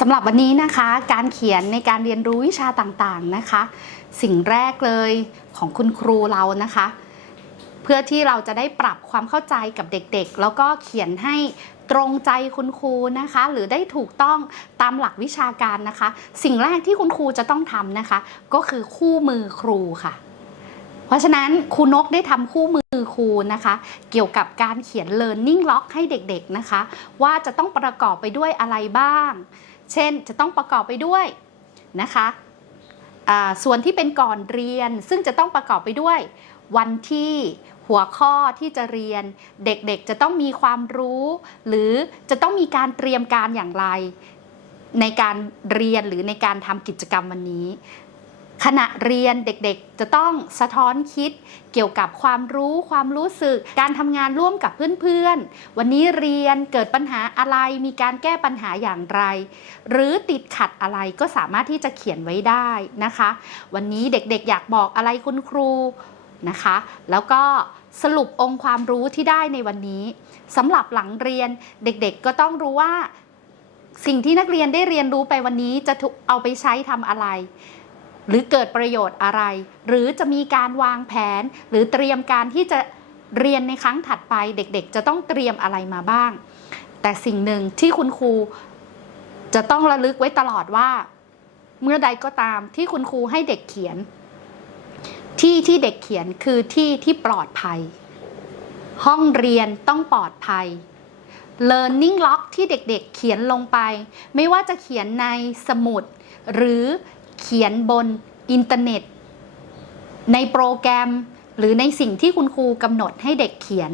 สำหรับวันนี้นะคะ การเขียนในการเรียนรู้วิชาต่างๆนะคะ สิ่งแรกเลยของคุณครูเรานะคะ เพื่อที่เราจะได้ปรับความเข้าใจกับเด็กๆ แล้วก็เขียนให้ตรงใจคุณครูนะคะ หรือได้ถูกต้องตามหลักวิชาการนะคะ สิ่งแรกที่คุณครูจะต้องทำนะคะ ก็คือคู่มือครูค่ะ เพราะฉะนั้นครูนกได้ทำคู่มือครูนะคะ เกี่ยวกับการเขียน learning log ให้เด็กๆนะคะ ว่าจะต้องประกอบไปด้วยอะไรบ้าง เช่นจะต้องประกอบไปด้วยนะคะส่วนที่เป็นก่อนเรียนซึ่งจะต้องประกอบไปด้วย วันที่หัวข้อที่จะเรียน เด็กๆจะต้องมีความรู้ หรือจะต้องมีการเตรียมการอย่างไร ในการเรียนหรือในการทำกิจกรรมวันนี้ ขณะเรียนเด็กๆ จะต้องสะท้อนคิดเกี่ยวกับความรู้ความรู้สึก การทำงานร่วมกับเพื่อนๆ วันนี้เรียนเกิดปัญหาอะไรมีการแก้ปัญหาอย่างไร หรือติดขัดอะไรก็สามารถที่จะเขียนไว้ได้นะคะ วันนี้เด็กๆ อยากบอกอะไรคุณครูนะคะ แล้วก็สรุปองค์ความรู้ที่ได้ในวันนี้สำหรับหลังเรียนเด็กๆ ก็ต้องรู้ว่า สิ่งที่นักเรียนได้เรียนรู้ไปวันนี้จะถูกเอาไปใช้ทำอะไร หรือเกิดประโยชน์อะไร หรือจะมีการวางแผน หรือเตรียมการที่จะเรียนในครั้งถัดไปเด็กๆ จะต้องเตรียมอะไรมาบ้าง แต่สิ่งหนึ่งที่คุณครูจะต้องระลึกไว้ตลอดว่า เมื่อใดก็ตามที่คุณครูให้เด็กเขียน ที่ที่เด็กเขียนคือที่ที่ปลอดภัย ห้องเรียนต้องปลอดภัย Learning log ที่เด็กๆเขียนลงไป ไม่ว่าจะเขียนในสมุด หรือ เขียนบนอินเทอร์เน็ต ในโปรแกรมหรือในสิ่งที่คุณครูกำหนดให้เด็กเขียน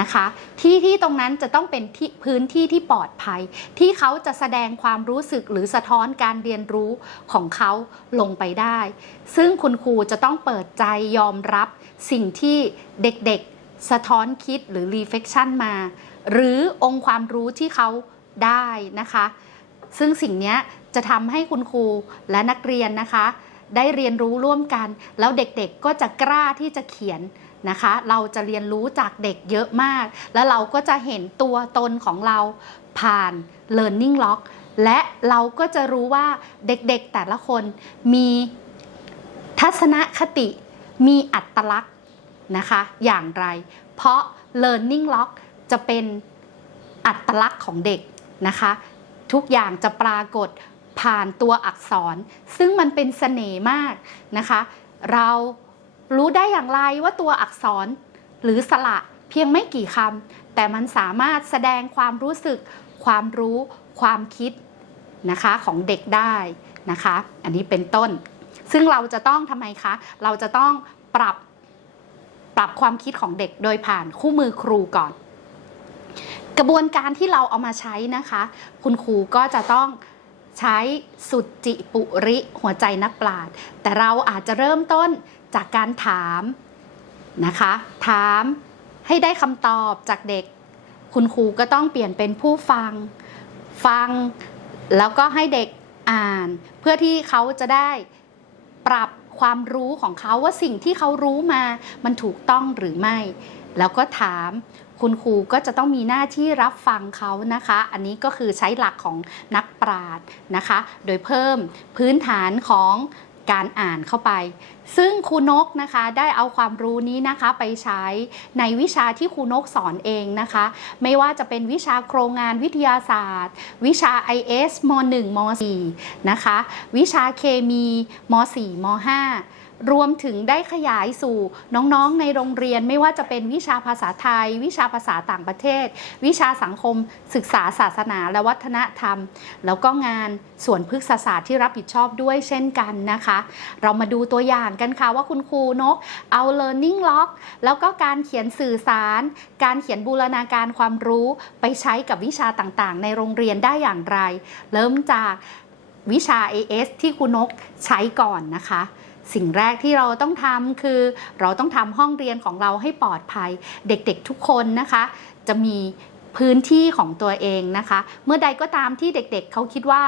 นะคะ ที่ที่ตรงนั้นจะต้องเป็นที่พื้นที่ที่ปลอดภัย ที่เขาจะแสดงความรู้สึกหรือสะท้อนการเรียนรู้ของเขาลงไปได้ ซึ่งคุณครูจะต้องเปิดใจยอมรับสิ่งที่เด็กๆสะท้อนคิดหรือ reflection มา หรือองค์ความรู้ที่เขาได้นะคะ ซึ่งสิ่งนี้ จะทำให้คุณครูและนักเรียนนะคะ ได้เรียนรู้ร่วมกัน แล้วเด็กๆก็จะกล้าที่จะเขียนนะคะ เราจะเรียนรู้จากเด็กเยอะมาก แล้วเราก็จะเห็นตัวตนของเราผ่าน learning log และเราก็จะรู้ว่าเด็กๆแต่ละคนมีทัศนคติ มีอัตลักษณ์นะคะอย่างไร เพราะ learning log จะเป็นอัตลักษณ์ของเด็กนะคะ ทุกอย่างจะปรากฏ ผ่านตัวอักษร ซึ่งมันเป็นเสน่ห์มากนะคะ เรารู้ได้อย่างไรว่าตัวอักษรหรือสระเพียงไม่กี่คำแต่มันสามารถแสดงความรู้สึก ความรู้ ความคิดนะคะของเด็กได้นะคะ อันนี้เป็นต้น ซึ่งเราจะต้องทำไมคะ เราจะต้องปรับปรับความคิดของเด็กโดยผ่านคู่มือครูก่อน กระบวนการที่เราเอามาใช้นะคะ คุณครูก็จะต้อง ใช้สุจิปุริหัวใจนักปราชญ์แต่เราอาจจะเริ่มต้นจากการถามนะคะ ถามให้ได้คำตอบจากเด็ก คุณครูก็ต้องเปลี่ยนเป็นผู้ฟัง ฟังแล้วก็ให้เด็กอ่าน เพื่อที่เขาจะได้ปรับความรู้ของเขาว่าสิ่งที่เขารู้มา มันถูกต้องหรือไม่ แล้วก็ถาม คุณครูก็จะต้องมีหน้าที่รับฟังเขานะคะ อันนี้ก็คือใช้หลักของนักปราชญ์นะคะ โดยเพิ่มพื้นฐานของการอ่านเข้าไป ซึ่งครูนกนะคะได้เอาความรู้นี้นะคะไปใช้ในวิชาที่ครูนกสอนเองนะคะ ไม่ว่าจะเป็นวิชาโครงงานวิทยาศาสตร์ วิชา IS ม .1 ม .4 นะคะ วิชาเคมีม .4 ม .5 รวมถึงได้ขยายสู่น้องๆในโรงเรียนไม่ว่าจะเป็นวิชาภาษาไทย วิชาภาษาต่างประเทศ วิชาสังคม ศึกษาศาสนาและวัฒนธรรม แล้วก็งานส่วนพฤกษศาสตร์ที่รับผิดชอบด้วยเช่นกันนะคะ เรามาดูตัวอย่างกันค่ะว่าคุณครูนกเอา learning log แล้วก็การเขียนสื่อสาร การเขียนบูรณาการความรู้ไปใช้กับวิชาต่างๆ ในโรงเรียนได้อย่างไร เริ่มจากวิชา AS ที่ครูนกใช้ก่อนนะคะ สิ่งแรกที่เราต้องทำคือ เราต้องทำห้องเรียนของเราให้ปลอดภัย เด็กๆทุกคนนะคะ จะมีพื้นที่ของตัวเองนะคะ เมื่อใดก็ตามที่เด็กๆเเขาคิดว่า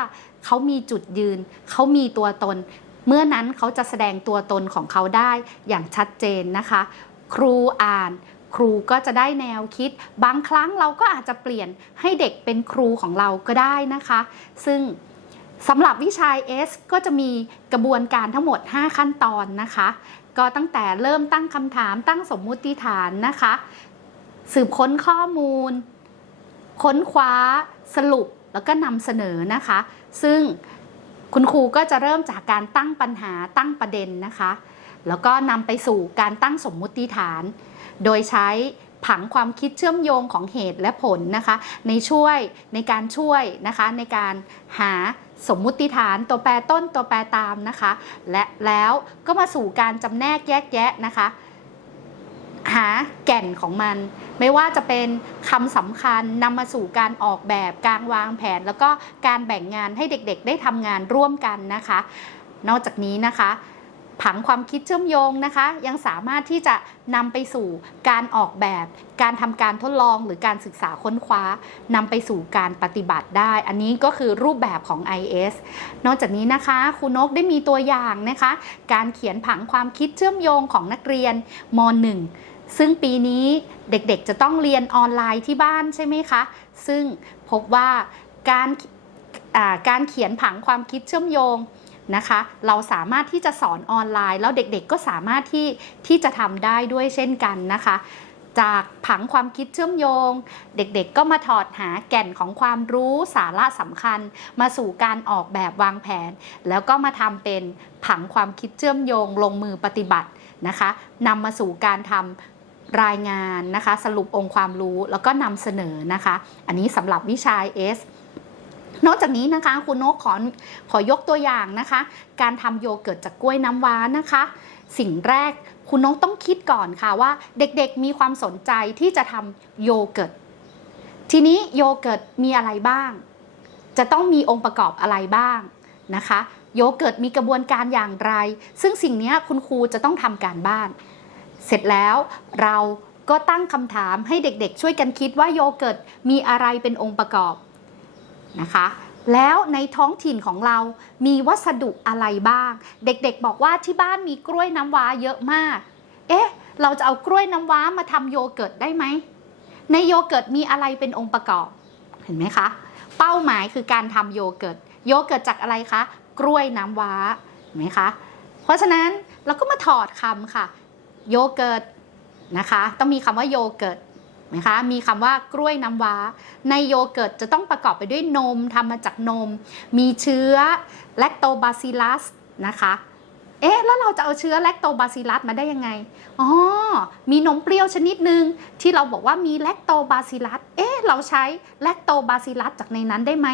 เขามีจุดยืน เขามีตัวตน เมื่อนั้นเขาจะแสดงตัวตนของเขาได้อย่างชัดเจนนะคะ ครูอ่านครูก็จะได้แนวคิด บางครั้งเราก็อาจจะเปลี่ยนให้เด็กเป็นครูของเราก็ได้นะคะ ซึ่ง สำหรับวิชา S ก็จะมีกระบวนการทั้งหมด 5 ขั้นตอนนะคะ ก็ตั้งแต่เริ่มตั้งคำถามตั้งสมมุติฐานนะคะ สืบค้นข้อมูล ค้นคว้าสรุปแล้วก็นำเสนอนะคะ ซึ่งคุณครูก็จะเริ่มจากการตั้งปัญหาตั้งประเด็นนะคะ แล้วก็นำไปสู่การตั้งสมมุติฐาน โดยใช้ผังความคิดเชื่อมโยงของเหตุและผลนะคะ ในช่วยในการช่วยนะคะในการหา สมมุติฐานตัวแปรต้นตัวแปรตามนะคะ และแล้วก็มาสู่การจำแนกแยกแยะนะคะ หาแก่นของมัน ไม่ว่าจะเป็นคำสำคัญนำมาสู่การออกแบบการวางแผน แล้วก็การแบ่งงานให้เด็กๆ ได้ทำงานร่วมกันนะคะ นอกจากนี้นะคะ ผังความคิดเชื่อมโยงนะคะ ยังสามารถที่จะนำไปสู่การออกแบบ การทำการทดลองหรือการศึกษาค้นคว้านำไปสู่การปฏิบัติได้ อันนี้ก็คือรูปแบบของ IS นอกจากนี้นะคะครูนกได้มีตัวอย่างนะคะ การเขียนผังความคิดเชื่อมโยงของนักเรียนม .1 ซึ่งปีนี้เด็กๆจะต้องเรียนออนไลน์ที่บ้านใช่ไหมคะ ซึ่งพบว่าการอ่าการเขียนผังความคิดเชื่อมโยง นะคะ เราสามารถที่จะสอนออนไลน์ แล้วเด็กๆก็สามารถที่ที่จะทำได้ด้วยเช่นกันนะคะ จากผังความคิดเชื่อมโยง เด็กๆก็มาถอดหาแก่นของความรู้สาระสำคัญ มาสู่การออกแบบวางแผน แล้วก็มาทำเป็นผังความคิดเชื่อมโยง ลงมือปฏิบัตินะคะนำมาสู่การทำรายงานนะคะสรุปองค์ความรู้แล้วก็นำเสนอนะคะ อันนี้สำหรับวิชา S นอกจากนี้นะคะคุณนกขอขอยกตัวอย่างนะคะ การทำโยเกิร์ตจากกล้วยน้ำว้านะคะ สิ่งแรกคุณนกต้องคิดก่อนค่ะว่าเด็กๆมีความสนใจที่จะทำโยเกิร์ตทีนี้โยเกิร์ตมีอะไรบ้าง จะต้องมีองค์ประกอบอะไรบ้างนะคะ โยเกิร์ตมีกระบวนการอย่างไร ซึ่งสิ่งนี้คุณครูจะต้องทำการบ้าน เสร็จแล้วเราก็ตั้งคำถามให้เด็กๆ ช่วยกันคิดว่าโยเกิร์ตมีอะไรเป็นองค์ประกอบ นะคะ แล้วในท้องถิ่นของเรามีวัสดุอะไรบ้าง เด็กๆบอกว่าที่บ้านมีกล้วยน้ำว้าเยอะมาก เอ๊ะ เราจะเอากล้วยน้ำว้ามาทำโยเกิร์ตได้ไหม ในโยเกิร์ตมีอะไรเป็นองค์ประกอบ เห็นไหมคะ เป้าหมายคือการทำโยเกิร์ต โยเกิร์ตจากอะไรคะ กล้วยน้ำว้า เห็นไหมคะ เพราะฉะนั้นเราก็มาถอดคำค่ะ โยเกิร์ตนะคะ ต้องมีคำว่าโยเกิร์ต นะคะ มีคำว่ากล้วยน้ำว้า ในโยเกิร์ตจะต้องประกอบไปด้วยนมทำมาจากนม มีเชื้อแลคโตบาซิลัสนะคะเอ๊ะแล้วเราจะเอาเชื้อแลคโตบาซิลัสมาได้ยังไง อ๋อ มีนมเปรี้ยวชนิดหนึ่งที่เราบอกว่ามีแลคโตบาซิลัส เอ๊ะเราใช้แลคโตบาซิลัสจากในนั้นได้ไหม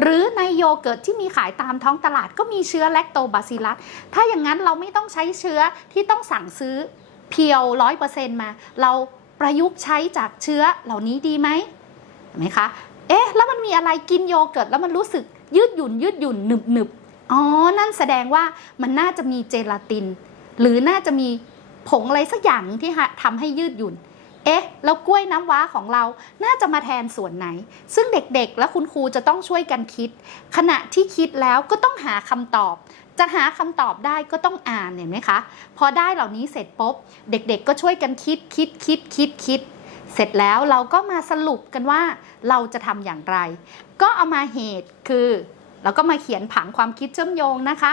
หรือในโยเกิร์ตที่มีขายตามท้องตลาดก็มีเชื้อแลคโตบาซิลัส ถ้าอย่างนั้นเราไม่ต้องใช้เชื้อที่ต้องสั่งซื้อเพียวร้อยเปอร์เซ็นต์มา เรา ประยุกต์ใช้จากเชื้อเหล่านี้ดีไหมเห็นไหมคะ เอ๊ะ แล้วมันมีอะไรกินโยเกิร์ตแล้วมันรู้สึกยืดหยุ่น ยืดหยุ่นหนึบหนึบอ๋อ นั่นแสดงว่ามันน่าจะมีเจลาติน หรือน่าจะมีผงอะไรสักอย่างที่ทำให้ยืดหยุ่น เอ๊ะ แล้วกล้วยน้ำว้าของเราน่าจะมาแทนส่วนไหน ซึ่งเด็กๆ และคุณครูจะต้องช่วยกันคิด ขณะที่คิดแล้วก็ต้องหาคำตอบ จะหาคำตอบได้ก็ต้องอ่านเห็นไหมคะ พอได้เหล่านี้เสร็จปุ๊บ เด็กๆ ก็ช่วยกันคิดคิดคิดคิดคิด เสร็จแล้วเราก็มาสรุปกันว่าเราจะทำอย่างไร ก็เอามาเหตุคือเราก็มาเขียนผังความคิดเชื่อมโยงนะคะ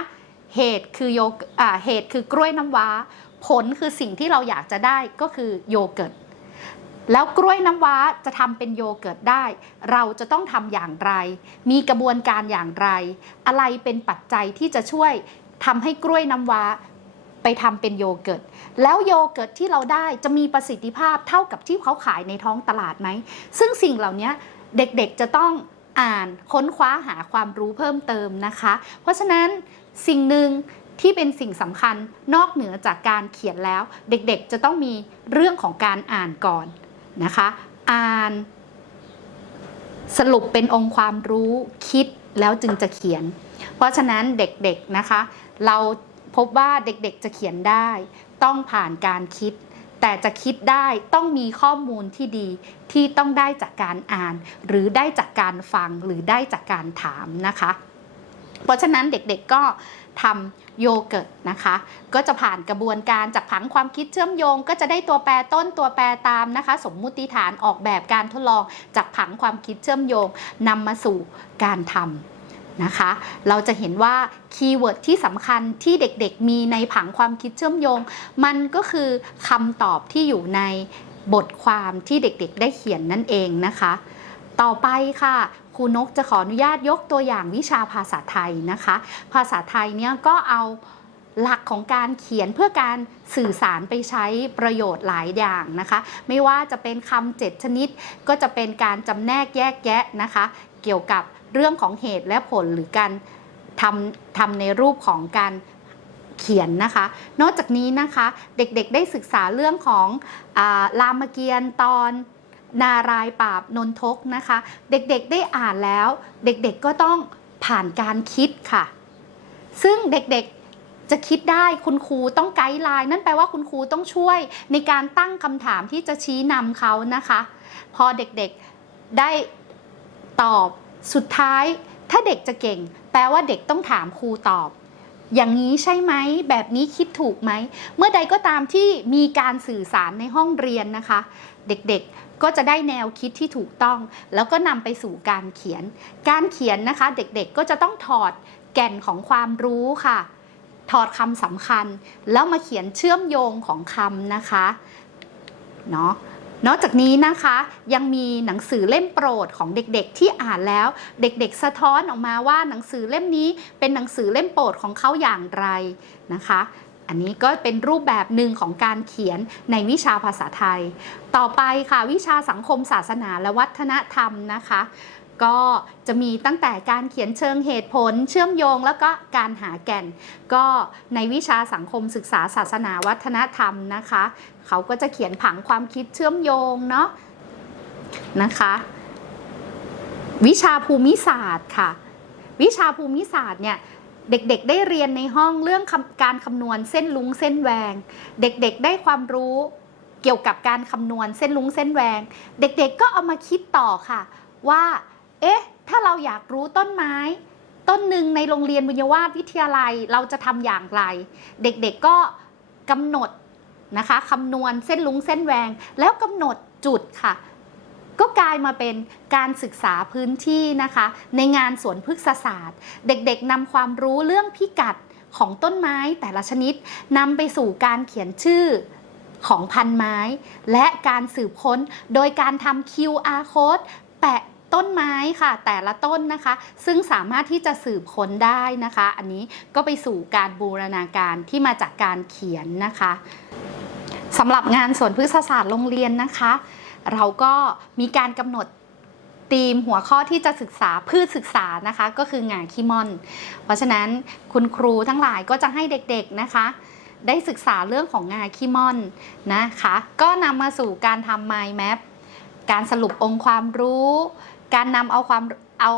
เหตุคือโยอ่าเหตุคือกล้วยน้ำว้า ผลคือสิ่งที่เราอยากจะได้ก็คือโยเกิร์ต แล้วกล้วยน้ำว้าจะทำเป็นโยเกิร์ตได้ เราจะต้องทำอย่างไร มีกระบวนการอย่างไร อะไรเป็นปัจจัยที่จะช่วยทำให้กล้วยน้ำว้าไปทำเป็นโยเกิร์ต แล้วโยเกิร์ตที่เราได้จะมีประสิทธิภาพเท่ากับที่เขาขายในท้องตลาดไหม ซึ่งสิ่งเหล่านี้เด็กๆจะต้องอ่านค้นคว้าหาความรู้เพิ่มเติมนะคะ เพราะฉะนั้นสิ่งหนึ่งที่เป็นสิ่งสำคัญนอกเหนือจากการเขียนแล้ว เด็กๆจะต้องมีเรื่องของการอ่านก่อน นะคะ อ่าน สรุปเป็นองค์ความรู้คิดแล้วจึงจะเขียน เพราะฉะนั้นเด็กๆนะคะ เราพบว่าเด็กๆจะเขียนได้ ต้องผ่านการคิด แต่จะคิดได้ต้องมีข้อมูลที่ดีที่ต้องได้จากการอ่าน หรือได้จากการฟังหรือได้จากการถามนะคะ เพราะฉะนั้นเด็กๆก็ ทำโยเกิร์ตนะคะ ก็จะผ่านกระบวนการจากผังความคิดเชื่อมโยง ก็จะได้ตัวแปรต้นตัวแปรตามนะคะ สมมุติฐานออกแบบการทดลองจากผังความคิดเชื่อมโยงนำมาสู่การทำนะคะ เราจะเห็นว่าคีย์เวิร์ดที่สำคัญที่เด็กๆ มีในผังความคิดเชื่อมโยง มันก็คือคำตอบที่อยู่ในบทความที่เด็กๆ ได้เขียนนั่นเองนะคะ ต่อไปค่ะ ครูนกจะขออนุญาตยกตัวอย่างวิชาภาษาไทยนะคะ ภาษาไทยเนี่ยก็เอาหลักของการเขียนเพื่อการสื่อสารไปใช้ประโยชน์หลายอย่างนะคะ ไม่ว่าจะเป็นคำเจ็ดชนิด ก็จะเป็นการจำแนกแยกแยะนะคะ เกี่ยวกับเรื่องของเหตุและผลหรือการทำทำในรูปของการเขียนนะคะ นอกจากนี้นะคะเด็กๆได้ศึกษาเรื่องของอารามเกียรติ์ตอน นารายปราบนนทกนะคะ เด็กๆได้อ่านแล้ว เด็กๆก็ต้องผ่านการคิดค่ะ ซึ่งเด็กๆจะคิดได้คุณครูต้องไกด์ไลน์นั่นแปลว่าคุณครูต้องช่วยในการตั้งคำถามที่จะชี้นำเขานะคะ พอเด็กๆได้ตอบสุดท้าย ถ้าเด็กจะเก่ง แปลว่าเด็กต้องถามครูตอบอย่างนี้ใช่ไหม แบบนี้คิดถูกไหม เมื่อใดก็ตามที่มีการสื่อสารในห้องเรียนนะคะ เด็กๆ ก็จะได้แนวคิดที่ถูกต้อง แล้วก็นำไปสู่การเขียน การเขียนนะคะเด็กๆก็จะต้องถอดแก่นของความรู้ค่ะ ถอดคำสำคัญ แล้วมาเขียนเชื่อมโยงของคำนะคะเนาะนอกจากนี้นะคะยังมีหนังสือเล่มโปรดของเด็กๆที่อ่านแล้ว เด็กๆสะท้อนออกมาว่าหนังสือเล่มนี้เป็นหนังสือเล่มโปรดของเขาอย่างไรนะคะ อันนี้ก็เป็นรูปแบบหนึ่งของการเขียนในวิชาภาษาไทย ต่อไปค่ะวิชาสังคมศาสนาและวัฒนธรรมนะคะก็จะมีตั้งแต่การเขียนเชิงเหตุผล เชื่อมโยงแล้วก็การหาแก่น ก็ในวิชาสังคมศึกษาศาสนาวัฒนธรรมนะคะ เขาก็จะเขียนผังความคิดเชื่อมโยงเนาะนะคะ วิชาภูมิศาสตร์ค่ะ วิชาภูมิศาสตร์เนี่ย เด็กๆ ได้เรียนในห้องเรื่องการคำนวณเส้นลุงเส้นแหวง เด็กๆ ได้ความรู้เกี่ยวกับการคำนวณเส้นลุงเส้นแหวง เด็กๆ ก็เอามาคิดต่อค่ะ ว่า เอ๊ะ ถ้าเราอยากรู้ต้นไม้ ต้นหนึ่งในโรงเรียนบุญยวาสวิทยาลัยเราจะทำอย่างไร เด็กๆ ก็กำหนดนะคะคำนวณเส้นลุงเส้นแหวง แล้วกำหนดจุดค่ะ ก็กลายมาเป็นการศึกษาพื้นที่นะคะ ในงานสวนพฤกษศาสตร์ เด็กๆนำความรู้เรื่องพิกัดของต้นไม้แต่ละชนิดนำไปสู่การเขียนชื่อของพันไม้ และการสืบค้นโดยการทำ QR code แปะต้นไม้ค่ะแต่ละต้นนะคะ ซึ่งสามารถที่จะสืบค้นได้นะคะ อันนี้ก็ไปสู่การบูรณาการที่มาจากการเขียนนะคะสำหรับงานสวนพฤกษศาสตร์โรงเรียนนะคะ เราก็มีการกำหนดธีมหัวข้อที่จะศึกษาพืชศึกษานะคะ ก็คืองาขี้ม่อน เพราะฉะนั้นคุณครูทั้งหลายก็จะให้เด็กๆนะคะ ได้ศึกษาเรื่องของงาขี้ม่อนนะคะ ก็นำมาสู่การทำ mind map การสรุปองค์ความรู้ การนำเอาความเอา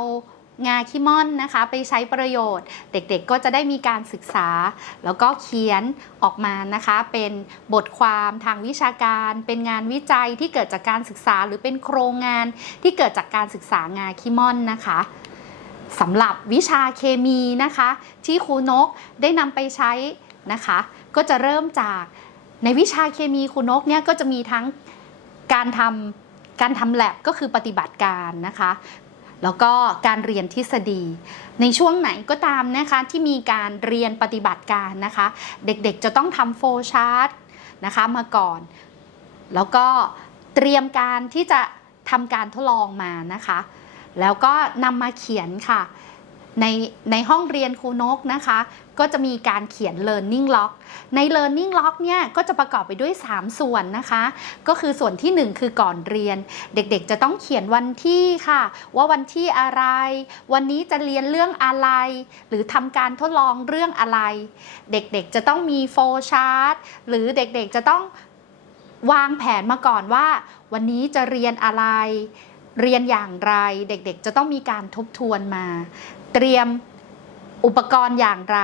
งาขี้ม่อนนะคะ ไปใช้ประโยชน์ เด็กๆก็จะได้มีการศึกษา แล้วก็เขียนออกมานะคะ เป็นบทความทางวิชาการ เป็นงานวิจัยที่เกิดจากการศึกษา หรือเป็นโครงงานที่เกิดจากการศึกษางาขี้ม่อนนะคะสำหรับวิชาเคมีนะคะ ที่ครูนกได้นำไปใช้นะคะ ก็จะเริ่มจากในวิชาเคมีครูนกเนี่ยก็จะมีทั้งการทำการทำแลบก็คือปฏิบัติการนะคะ แล้วก็การเรียนทฤษฎี ในช่วงไหนก็ตามนะคะที่มีการเรียนปฏิบัติการนะคะ เด็กๆจะต้องทำโฟล์ชาร์ตนะคะมาก่อน แล้วก็เตรียมการที่จะทำการทดลองมานะคะ แล้วก็นำมาเขียนค่ะในในห้องเรียนครูนกนะคะ ก็จะมีการเขียน learning log ใน learning log เนี่ยก็จะประกอบไปด้วย 3 ส่วนนะคะ ก็คือส่วนที่ 1 คือก่อนเรียน เด็กๆ จะต้องเขียนวันที่ค่ะ ว่าวันที่อะไร วันนี้จะเรียนเรื่องอะไร หรือทำการทดลองเรื่องอะไร เด็กๆ จะต้องมีโฟลชาร์ตหรือเด็กๆ จะต้องวางแผนมาก่อนว่า วันนี้จะเรียนอะไร เรียนอย่างไร เด็กๆ จะต้องมีการทบทวนมา เตรียม อุปกรณ์อย่างไร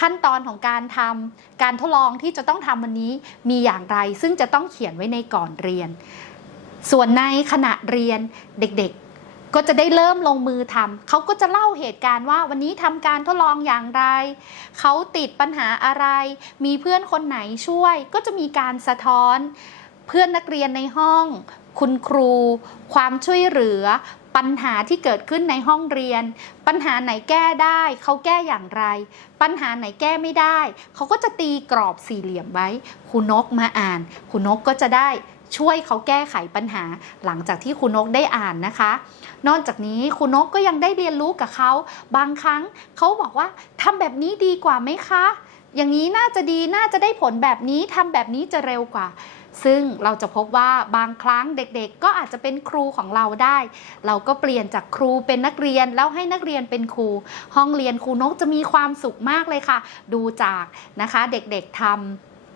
ขั้นตอนของการทำการทดลองที่จะต้องทำวันนี้มีอย่างไร ซึ่งจะต้องเขียนไว้ในก่อนเรียน ส่วนในขณะเรียนเด็กๆ ก็จะได้เริ่มลงมือทำเขาก็จะเล่าเหตุการณ์ว่าวันนี้ทำการทดลองอย่างไร เขาติดปัญหาอะไร มีเพื่อนคนไหนช่วย ก็จะมีการสะท้อน เพื่อนนักเรียนในห้อง คุณครู ความช่วยเหลือ ปัญหาที่เกิดขึ้นในห้องเรียน ปัญหาไหนแก้ได้เขาแก้อย่างไร ปัญหาไหนแก้ไม่ได้ เขาก็จะตีกรอบสี่เหลี่ยมไว้ครูนกมาอ่านครูนกก็จะได้ช่วยเขาแก้ไขปัญหาหลังจากที่ครูนกได้อ่านนะคะ นอกจากนี้ครูนกก็ยังได้เรียนรู้กับเขา บางครั้งเขาบอกว่าทำแบบนี้ดีกว่าไหมคะ อย่างนี้น่าจะดีน่าจะได้ผลแบบนี้ทำแบบนี้จะเร็วกว่า ซึ่งเราจะพบว่าบางครั้งเด็กๆ ก็อาจจะเป็นครูของเราได้ เราก็เปลี่ยนจากครูเป็นนักเรียนแล้วให้นักเรียนเป็นครู ห้องเรียนครูนกจะมีความสุขมากเลยค่ะ ดูจากนะคะเด็กๆท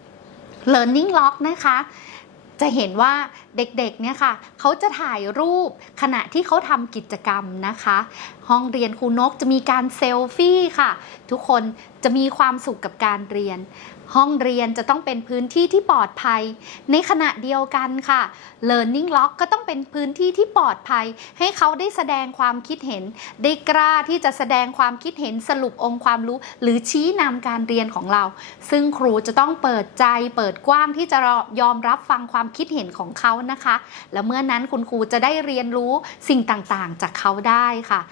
ำ learning log นะคะจะเห็นว่าเด็กๆ เนี่ยค่ะ เขาจะถ่ายรูปขณะที่เขาทำกิจกรรมนะคะ ห้องเรียนครูนกจะมีการเซลฟี่ค่ะ ทุกคนจะมีความสุขกับการเรียน ห้องเรียนจะต้องเป็นพื้นที่ที่ปลอดภัย ในขณะเดียวกันค่ะ Learning Log ก็ต้องเป็นพื้นที่ที่ปลอดภัย ให้เขาได้แสดงความคิดเห็น ได้กล้าที่จะแสดงความคิดเห็นสรุปองค์ความรู้ หรือชี้นำการเรียนของเรา ซึ่งครูจะต้องเปิดใจเปิดกว้างที่จะยอมรับฟังความคิดเห็นของเขานะคะ และเมื่อนั้นคุณครูจะได้เรียนรู้สิ่งต่างๆ จากเขาได้ค่ะ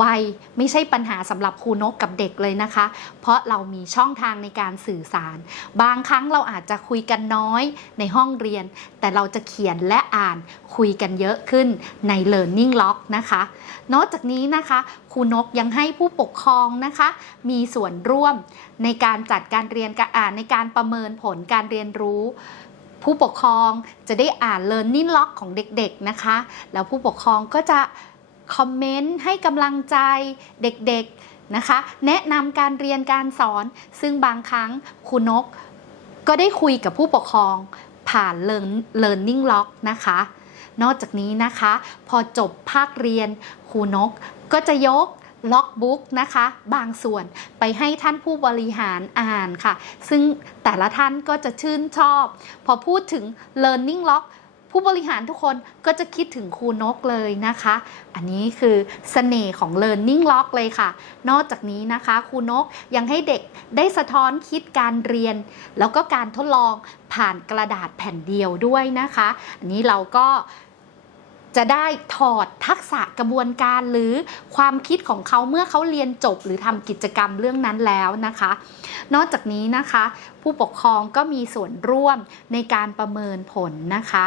วัยไม่ใช่ปัญหาสำหรับครูนกกับเด็กเลยนะคะ เพราะเรามีช่องทางในการสื่อสาร บางครั้งเราอาจจะคุยกันน้อยในห้องเรียน แต่เราจะเขียนและอ่านคุยกันเยอะขึ้นใน Learning Log นะคะ นอกจากนี้นะคะครูนกยังให้ผู้ปกครองนะคะ มีส่วนร่วมในการจัดการเรียนการอ่านในการประเมินผลการเรียนรู้ผู้ปกครองจะได้อ่าน Learning Log ของเด็กๆนะคะ แล้วผู้ปกครองก็จะ คอมเมนต์ให้กำลังใจเด็กๆนะคะ แนะนำการเรียนการสอน ซึ่งบางครั้งครูนก ก็ได้คุยกับผู้ปกครองผ่าน Learn- Learning Log นะคะ นอกจากนี้นะคะ พอจบภาคเรียนครูนกก็จะยกล็อกบุ๊กนะคะ บางส่วนไปให้ท่านผู้บริหารอ่านค่ะ ซึ่งแต่ละท่านก็จะชื่นชอบ พอพูดถึง Learning Log ผู้บริหารทุกคนก็จะคิดถึงครูนกเลยนะคะ อันนี้คือเสน่ห์ของ Learning Log เลยค่ะ นอกจากนี้นะคะครูนกยังให้เด็กได้สะท้อนคิดการเรียน แล้วก็การทดลองผ่านกระดาษแผ่นเดียวด้วยนะคะ อันนี้เราก็จะได้ถอดทักษะกระบวนการหรือความคิดของเขาเมื่อเขาเรียนจบหรือทำกิจกรรมเรื่องนั้นแล้วนะคะ นอกจากนี้นะคะ ผู้ปกครองก็มีส่วนร่วมในการประเมินผลนะคะ